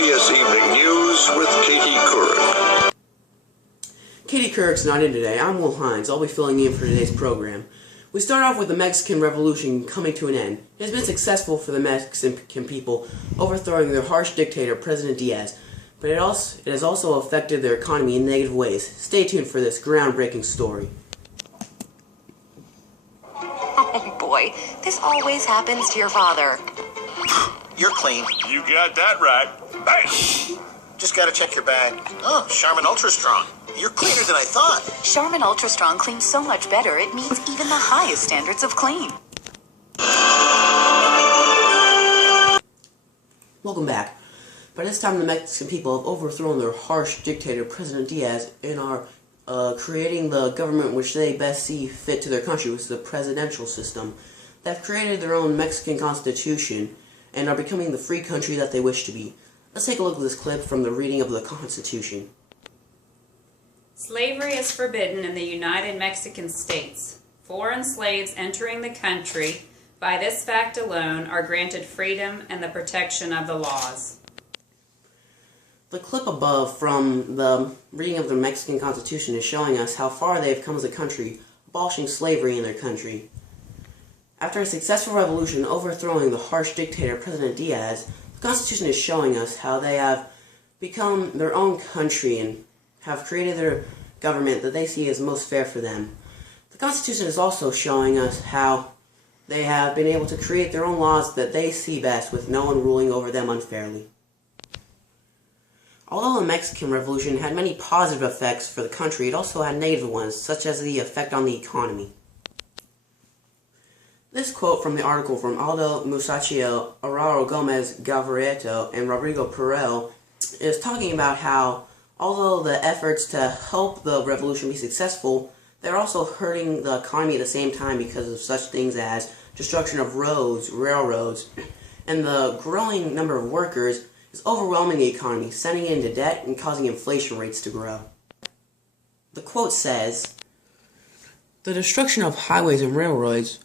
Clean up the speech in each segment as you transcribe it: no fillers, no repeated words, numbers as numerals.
CBS Evening News with Katie Couric. Katie Couric's not in today. I'm Will Hines. I'll be filling in for today's program. We start off with the Mexican Revolution coming to an end. It has been successful for the Mexican people, overthrowing their harsh dictator, President Diaz, but it has also affected their economy in negative ways. Stay tuned for this groundbreaking story. Oh boy, this always happens to your father. You're clean. You got that right. Hey! Just gotta check your bag. Oh, Charmin Ultra Strong. You're cleaner than I thought. Charmin Ultra Strong cleans so much better, it meets even the highest standards of clean. Welcome back. By this time, the Mexican people have overthrown their harsh dictator, President Diaz, and are creating the government which they best see fit to their country, which is the presidential system. They've created their own Mexican constitution and are becoming the free country that they wish to be. Let's take a look at this clip from the reading of the Constitution. Slavery is forbidden in the United Mexican States. Foreign slaves entering the country, by this fact alone, are granted freedom and the protection of the laws. The clip above from the reading of the Mexican Constitution is showing us how far they have come as a country, abolishing slavery in their country. After a successful revolution overthrowing the harsh dictator President Diaz, the Constitution is showing us how they have become their own country and have created their government that they see as most fair for them. The Constitution is also showing us how they have been able to create their own laws that they see best, with no one ruling over them unfairly. Although the Mexican Revolution had many positive effects for the country, it also had negative ones, such as the effect on the economy. This quote from the article from Aldo Musacchio, Aurora Gomez Gavarieto, and Rodrigo Perel is talking about how, although the efforts to help the revolution be successful, they're also hurting the economy at the same time because of such things as destruction of roads, railroads, and the growing number of workers is overwhelming the economy, sending it into debt and causing inflation rates to grow. The quote says, "The destruction of highways and railroads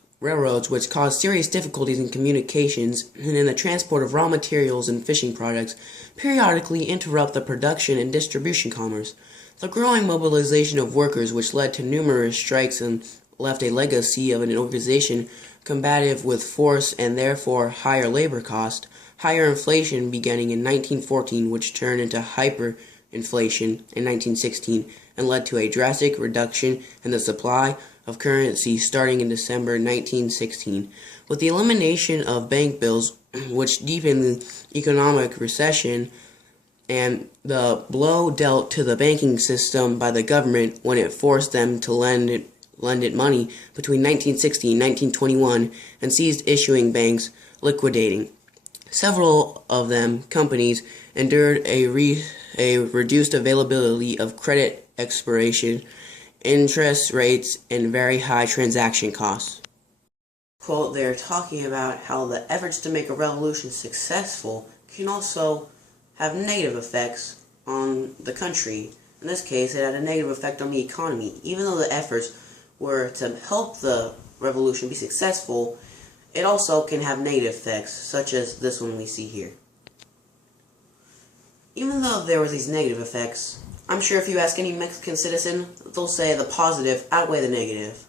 which cause serious difficulties in communications and in the transport of raw materials and fishing products, periodically interrupt the production and distribution commerce. The growing mobilization of workers, which led to numerous strikes and left a legacy of an organization combative with force and therefore higher labor cost, higher inflation beginning in 1914, which turned into hyperinflation in 1916 and led to a drastic reduction in the supply of currency starting in December 1916. With the elimination of bank bills, which deepened the economic recession, and the blow dealt to the banking system by the government when it forced them to lend it money between 1960 and 1921 and ceased issuing banks, liquidating. Several of them companies endured a reduced availability of credit expiration, interest rates, and very high transaction costs." Quote, they're talking about how the efforts to make a revolution successful can also have negative effects on the country. In this case, it had a negative effect on the economy. Even though the efforts were to help the revolution be successful, it also can have negative effects, such as this one we see here. Even though there were these negative effects, I'm sure if you ask any Mexican citizen, they'll say the positive outweigh the negative.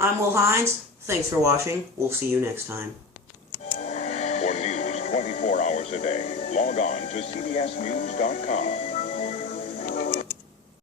I'm Will Hines. Thanks for watching. We'll see you next time. For news 24 hours a day, log on to cbsnews.com.